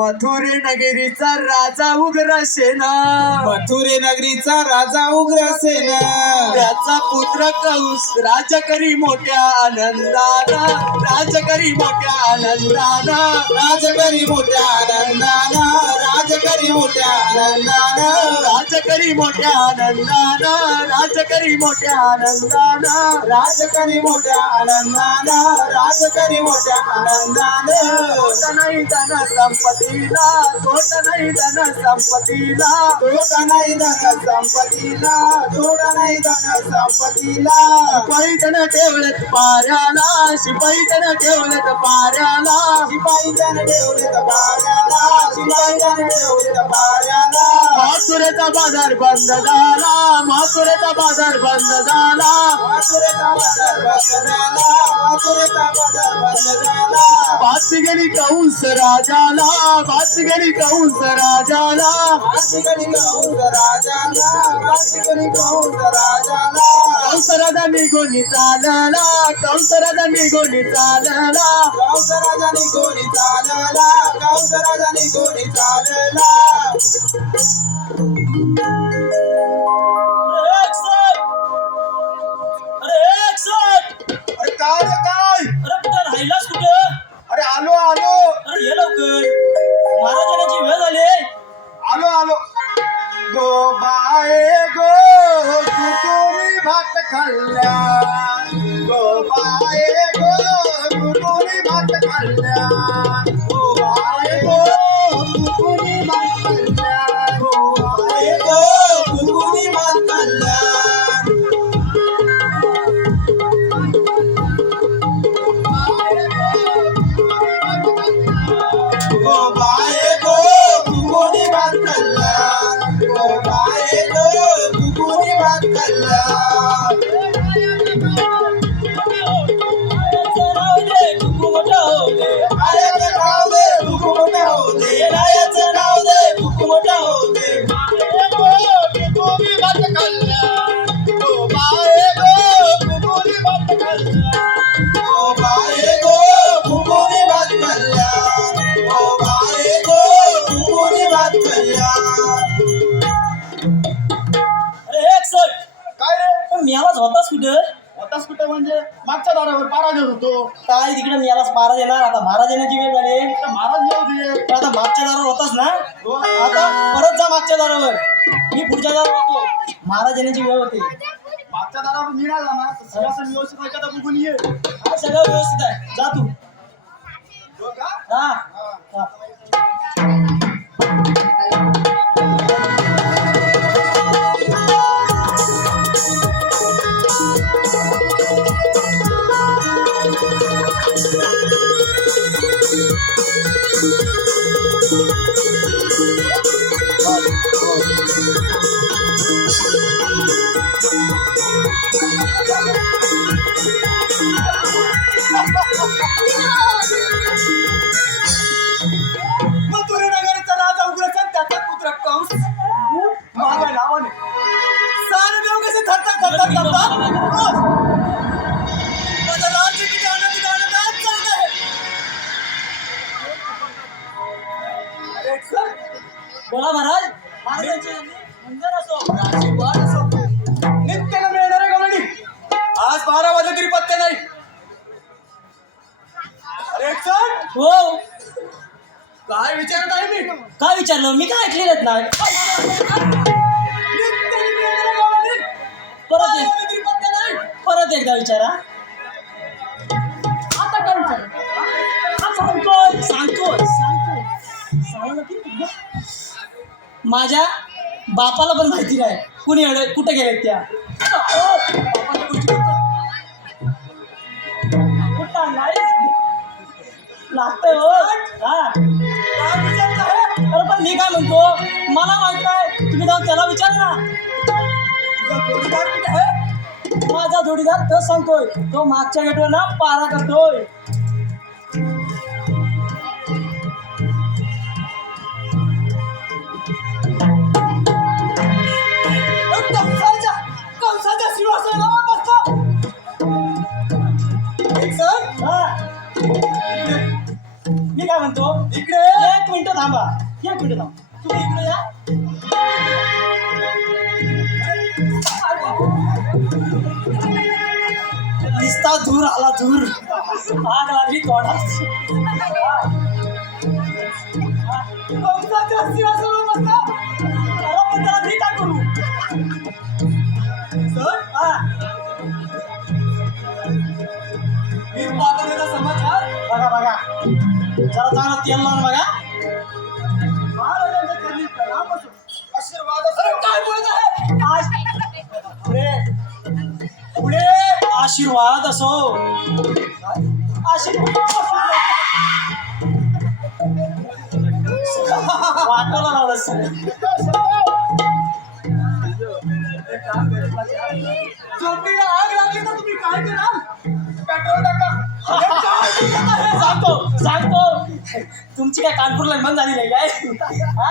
मथुरे नगरीचा राजा उग्रसेना मथुरे नगरीचा राजा उग्रसेन त्याचा पुत्र कंस राज करी मोठ्या आनंदाना राज करी मोठ्या आनंदाना. राजकरी मोठ्या आनंदाना राजकरी मोठ्या आनंदाना. राज करी मोठ्या आनंदाना राज करी मोठ्या आनंदाना. राजकरी मोठ्या आनंदाना राजकरी मोठ्या आनंदाने. नाही धन संपत्तीला సంపతిలా తోటనైదన సంపతిలా. తోటనైదన సంపతిలా తోడనైదన సంపతిలా. పైతన టేవలత పారాలా సిపైతన టేవలత పారాలా. సిపైతన టేవలత పారాలా సిపైతన టేవలత పారాలా. ఆతురత బదర్ బందదాలా బజర్ బందజాలా బాసిగలి కౌస్ రాజాలా బాసిగలి కౌస్ రాజాలా బాసిగలి కౌస్ రాజాలా బాసిగలి కౌస్ రాజాలా కౌసరద నిగొని తాలలా కౌసరద నిగొని తాలలా కౌసరద నిగొని होतो काय तिकडे मियालाच महाराज येणार. आता महाराज येण्याची वेळ झाली. महाराज येऊ दे. पण आता मागच्या दारावर होतास ना? हो. आता परत जा मागच्या दारावर. मी पुढच्या दारावर होतो. महाराज येण्याची वेळ होती. मागच्या दारावर मी नाही जाणार. सिंहासन व्यवस्थित आहे का? बघून ये. सगळं व्यवस्थित आहे. जा तू. हो हा. सर हो. काय विचारत आहे मी? काय विचारलं? मी काय नाही मिळणाऱ्या गवळणी परत एक. परत एकदा विचारा. आता काय विचार हा, सांगतोय. सांगतोय? माझ्या बापाला पण माहिती नाही. कुणी अडे कुठे गेलेत त्या? लागतंय हो. हा. अरे पण मी काय म्हणतो? मला माहीत आहे तुम्ही जाऊन त्याला विचार ना. माझा जोडीदार तो सांगतोय तो मागच्या गेटवर ना पारा करतोय. कंसाच्या कंसाच्या सिंहासनावर काय म्हणतो? इकडे एक मिनिट थांबा. एक मिनिट थांबा. तुम्ही इकडे या. दिसता धूर आला धूर आग लागली तोंडात. काय करू सर हा. समाचार बघा बघा. जरा चांगलं तेल लावून बघा महाराजांच्या चरणी प्रणाम असो. आशीर्वाद असो. काय बोलत आहे आज पुढे पुढे आशीर्वाद असो आशीर्वाद वाटायला लावलं सर झोपडीला तुमची काय कानपूर लाईन बंद झाली नाही काय? हा?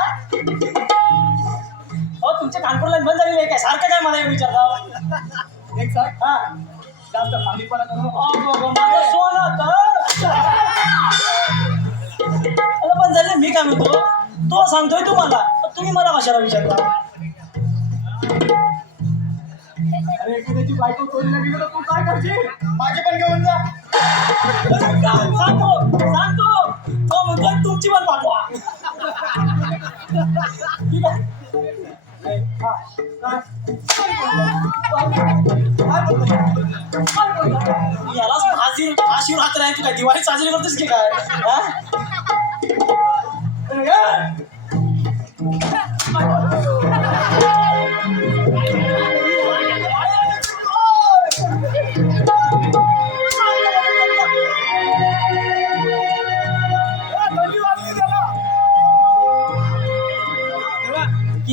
हो तुमच्या कानपूर लाईन बंद झाली नाही काय? सारखं काय मला हे विचारता एक हा. जास्त खालीपणा करू नको. अहो, बाबा, माझं सोनं तर अरे पण झाले मी काय म्हणतो? तो सांगतोय तुम्हाला. पण तुम्ही मला कशाला विचारता? अरे एखाद्याची बायको चोरीला गेली तर तू काय करशील? माझी पण घेऊन जा. सांगतो सांगतो. तो म्हणतोय तुमची पण पाठवा ठीक आहे यालाच राहत नाही तू काय दिवाळी साजरी करतोस की काय हा?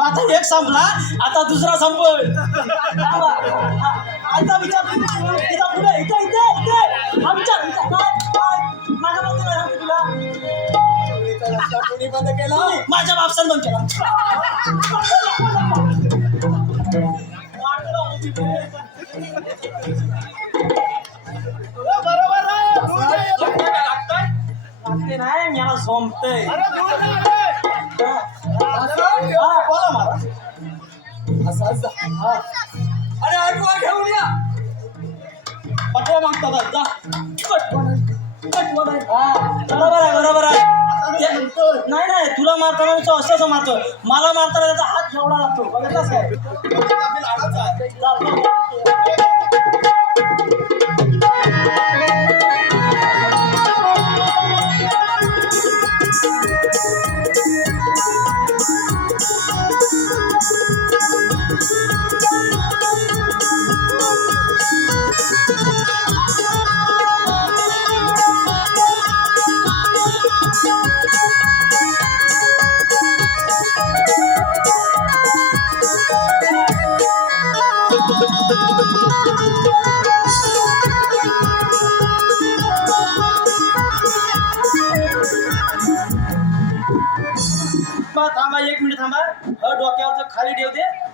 आता एक संपला आता दुसरा संपल. हा, आता विचार इथं पुढे इथं इथे इथे. हा विचार विचार. काय काय? माझ्या बाबतीत काय सांगू तुला. मजुरीचा रस्ता कोणी बंद केला? माझ्या बापसान बंद केला. लागते नाही मला झोमतय हा. बरोबर आहे बरोबर आहे. ते- नाही नाही तुला मारताना नुसतं असं असं मारतो मला मारताना त्याचा हात एवढा लागतो. बघितलास काय? लाडाचा आहे.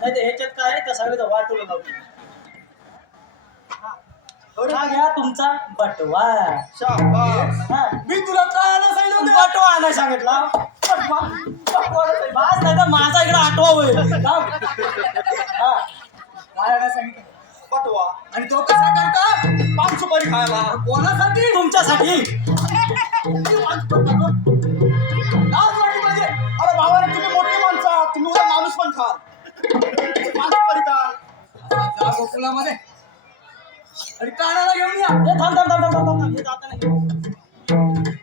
नाही तर ह्याच्यात काय आहे? त्या सगळ्याचं वाटून लावते हा घ्या तुमचा बटवा. शाबास. हा. मी तुला काय आलं सांगितलं होतं? बटवा नाही सांगितला. बटवा. बटवा नाही. बास नाही तर माझा इकडे आठवा होईल. हा. काय सांगितलं? पटवा आणि तो कसा करता? पाच सुपारी खायला. कोणासाठी? तुमच्यासाठी. लाज वाटली पाहिजे. अरे भावाने तुम्ही मोठी माणसं आहात. तुम्ही उद्या माणूस पण खा गोकुळामध्ये कानाला घेऊन या थांब थांब थांब थांब थांब थांब. हे जाता नाही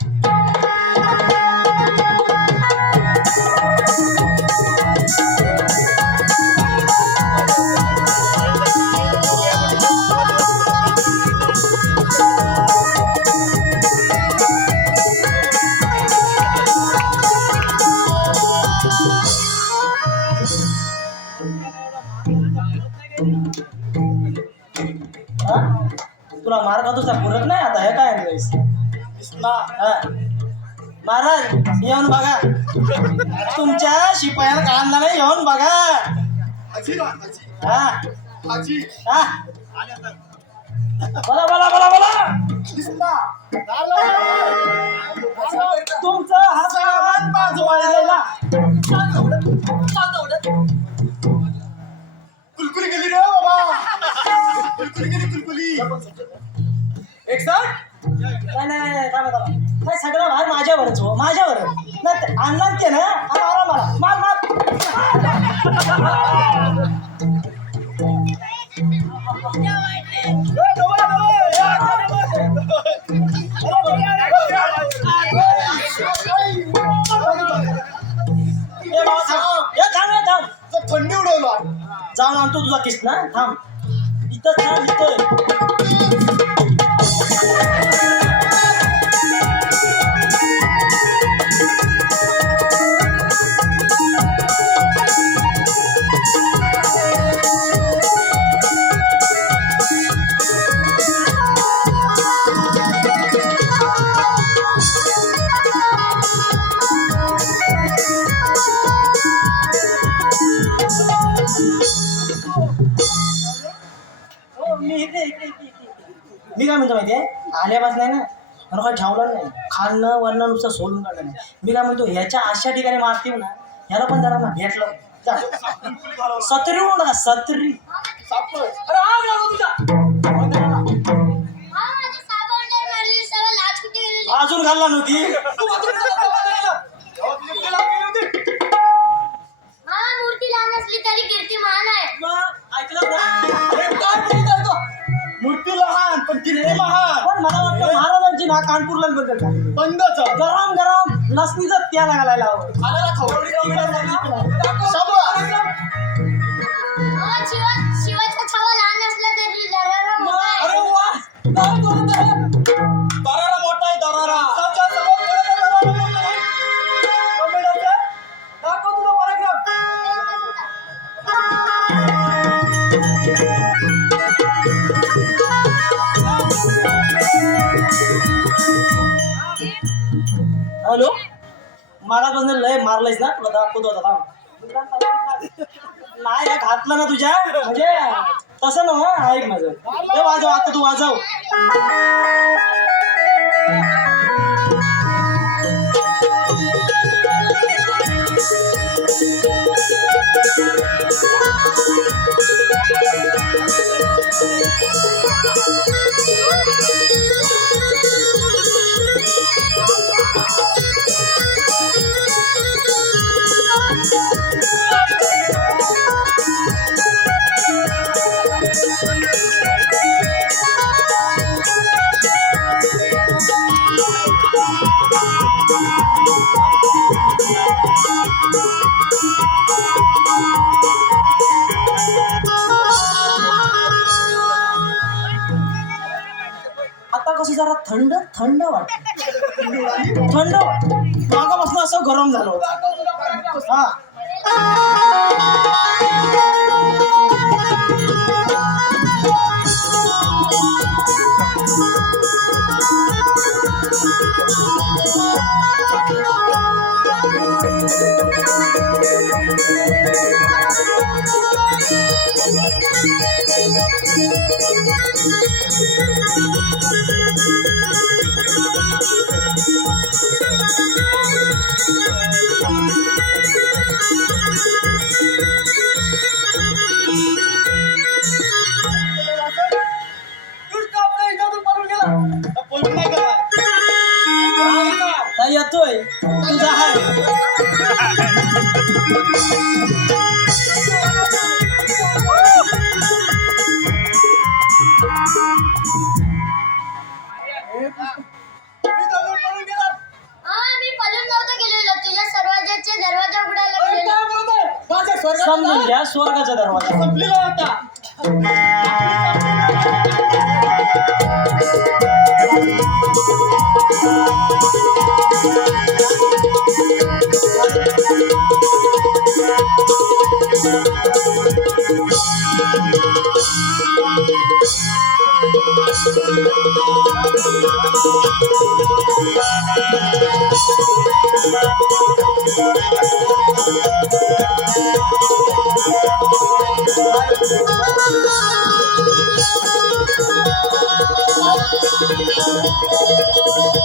महाराज येऊन बघा. तुमच्या शिपायाला काढला नाही येऊन बघा. हा. हा. बोला बोला बोला बोला. तुमचं हा सगळा बाजूवाल्याला कुलकुली गेली रे बाबा. कुलकुली गेली कुलकुली. एक साथ. नाही नाही थांबा थांबा. नाही सगळं भार माझ्यावरच हो माझ्यावर. नाही ते आणला ते ना मारा मला मार मार. उडवला. जाऊन आणतो तुझा किस ना? थांब. इथं थांब इथं. खाणं वरणं नुसतं सोडून काढलं नाही मी काय म्हणतो ह्याच्या अशा ठिकाणी मारते ना ह्याला पण जरा ना भेटलं. सत्री म्हणू नका सत्री. सापड अरे आग महाराजांची ना कानपूरला बद्दल का बंदच गरम गरम लसणीचं त्याला घालायला हवं. मागापासून लय मारलायस ना? तुला दाखवतो आता नाही घातलं ना तुझ्या? म्हणजे तसं ना ऐक माझं. वाजव आता तू वाजव. जरा थंड थंड वाट. थंड वाटत मागापासून असं गरम झालं होतं. हा. Um,